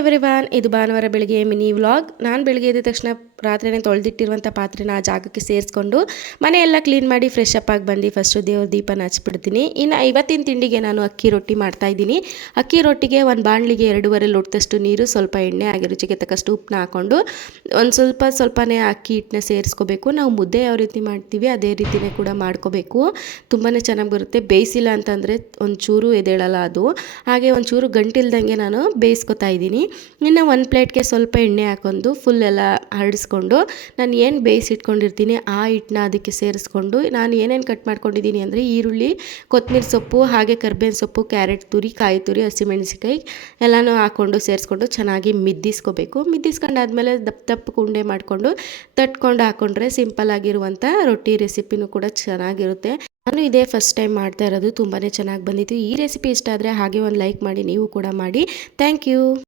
Everyone, ಇದು ಭಾನುವಾರ ಬೆಳಿಗ್ಗೆ ಮಿನಿ ವ್ಲಾಗ್. ನಾನು ಬೆಳಿಗ್ಗೆ ಎದ್ದ ತಕ್ಷಣ ರಾತ್ರಿನೇ ತೊಳೆದಿಟ್ಟಿರುವಂಥ ಪಾತ್ರೆನ ಆ ಜಾಗಕ್ಕೆ ಸೇರಿಸ್ಕೊಂಡು ಮನೆಯೆಲ್ಲ ಕ್ಲೀನ್ ಮಾಡಿ ಫ್ರೆಶ್ ಅಪ್ ಆಗಿ ಬಂದು ಫಸ್ಟು ದೇವ್ರ ದೀಪನ ಹಚ್ಬಿಡ್ತೀನಿ. ಇನ್ನು ಇವತ್ತಿನ ತಿಂಡಿಗೆ ನಾನು ಅಕ್ಕಿ ರೊಟ್ಟಿ ಮಾಡ್ತಾಯಿದ್ದೀನಿ. ಅಕ್ಕಿ ರೊಟ್ಟಿಗೆ ಒಂದು ಬಾಣಲಿಗೆ 2.5 ಲೋಟದಷ್ಟು ನೀರು, ಸ್ವಲ್ಪ ಎಣ್ಣೆ, ಹಾಗೆ ರುಚಿಗೆ ತಕ್ಕಷ್ಟು ಉಪ್ಪನ್ನ ಹಾಕ್ಕೊಂಡು ಒಂದು ಸ್ವಲ್ಪನೇ ಅಕ್ಕಿ ಹಿಟ್ಟನ್ನ ಸೇರಿಸ್ಕೋಬೇಕು. ನಾವು ಮುದ್ದೆ ಯಾವ ರೀತಿ ಮಾಡ್ತೀವಿ ಅದೇ ರೀತಿಯೇ ಕೂಡ ಮಾಡ್ಕೋಬೇಕು. ತುಂಬಾ ಚೆನ್ನಾಗಿ ಬರುತ್ತೆ. ಬೇಯಿಸಿಲ್ಲ ಅಂತಂದರೆ ಒಂಚೂರು ಎದೇಳಲ್ಲ ಅದು. ಹಾಗೆ ಒಂಚೂರು ಗಂಟಿಲ್ದಂಗೆ ನಾನು ಬೇಯಿಸ್ಕೊತಾ ಇದ್ದೀನಿ. ಇನ್ನು ಒಂದು ಪ್ಲೇಟ್ಗೆ ಸ್ವಲ್ಪ ಎಣ್ಣೆ ಹಾಕೊಂಡು ಫುಲ್ ಎಲ್ಲ ಹರಡಿಸ್ಕೊಂಡು ನಾನು ಏನು ಬೇಯಿಸಿಟ್ಕೊಂಡಿರ್ತೀನಿ ಆ ಹಿಟ್ಟನ್ನ ಅದಕ್ಕೆ ಸೇರಿಸ್ಕೊಂಡು ನಾನು ಏನೇನು ಕಟ್ ಮಾಡ್ಕೊಂಡಿದ್ದೀನಿ ಅಂದರೆ ಈರುಳ್ಳಿ, ಕೊತ್ತಂಬರಿ ಸೊಪ್ಪು, ಹಾಗೆ ಕರ್ಬೇವಿನ ಸೊಪ್ಪು, ಕ್ಯಾರೆಟ್ ತುರಿ, ಕಾಯಿ ತುರಿ, ಹಸಿಮೆಣಸಿಕಾಯಿ ಎಲ್ಲನೂ ಹಾಕ್ಕೊಂಡು ಸೇರಿಸ್ಕೊಂಡು ಚೆನ್ನಾಗಿ ಮಿದ್ದಿಸ್ಕೋಬೇಕು. ಮಿದ್ದಿಸ್ಕೊಂಡಾದ್ಮೇಲೆ ದಪ್ಪ ಉಂಡೆ ಮಾಡಿಕೊಂಡು ತಟ್ಕೊಂಡು ಹಾಕ್ಕೊಂಡ್ರೆ ಸಿಂಪಲ್ ಆಗಿರುವಂಥ ರೊಟ್ಟಿ ರೆಸಿಪಿನೂ ಕೂಡ ಚೆನ್ನಾಗಿರುತ್ತೆ. ನಾನು ಇದೇ ಫಸ್ಟ್ ಟೈಮ್ ಮಾಡ್ತಾ ಇರೋದು. ತುಂಬಾ ಚೆನ್ನಾಗಿ ಬಂದಿತ್ತು. ಈ ರೆಸಿಪಿ ಇಷ್ಟ ಆದರೆ ಹಾಗೆ ಒಂದು ಲೈಕ್ ಮಾಡಿ, ನೀವು ಕೂಡ ಮಾಡಿ. Thank you.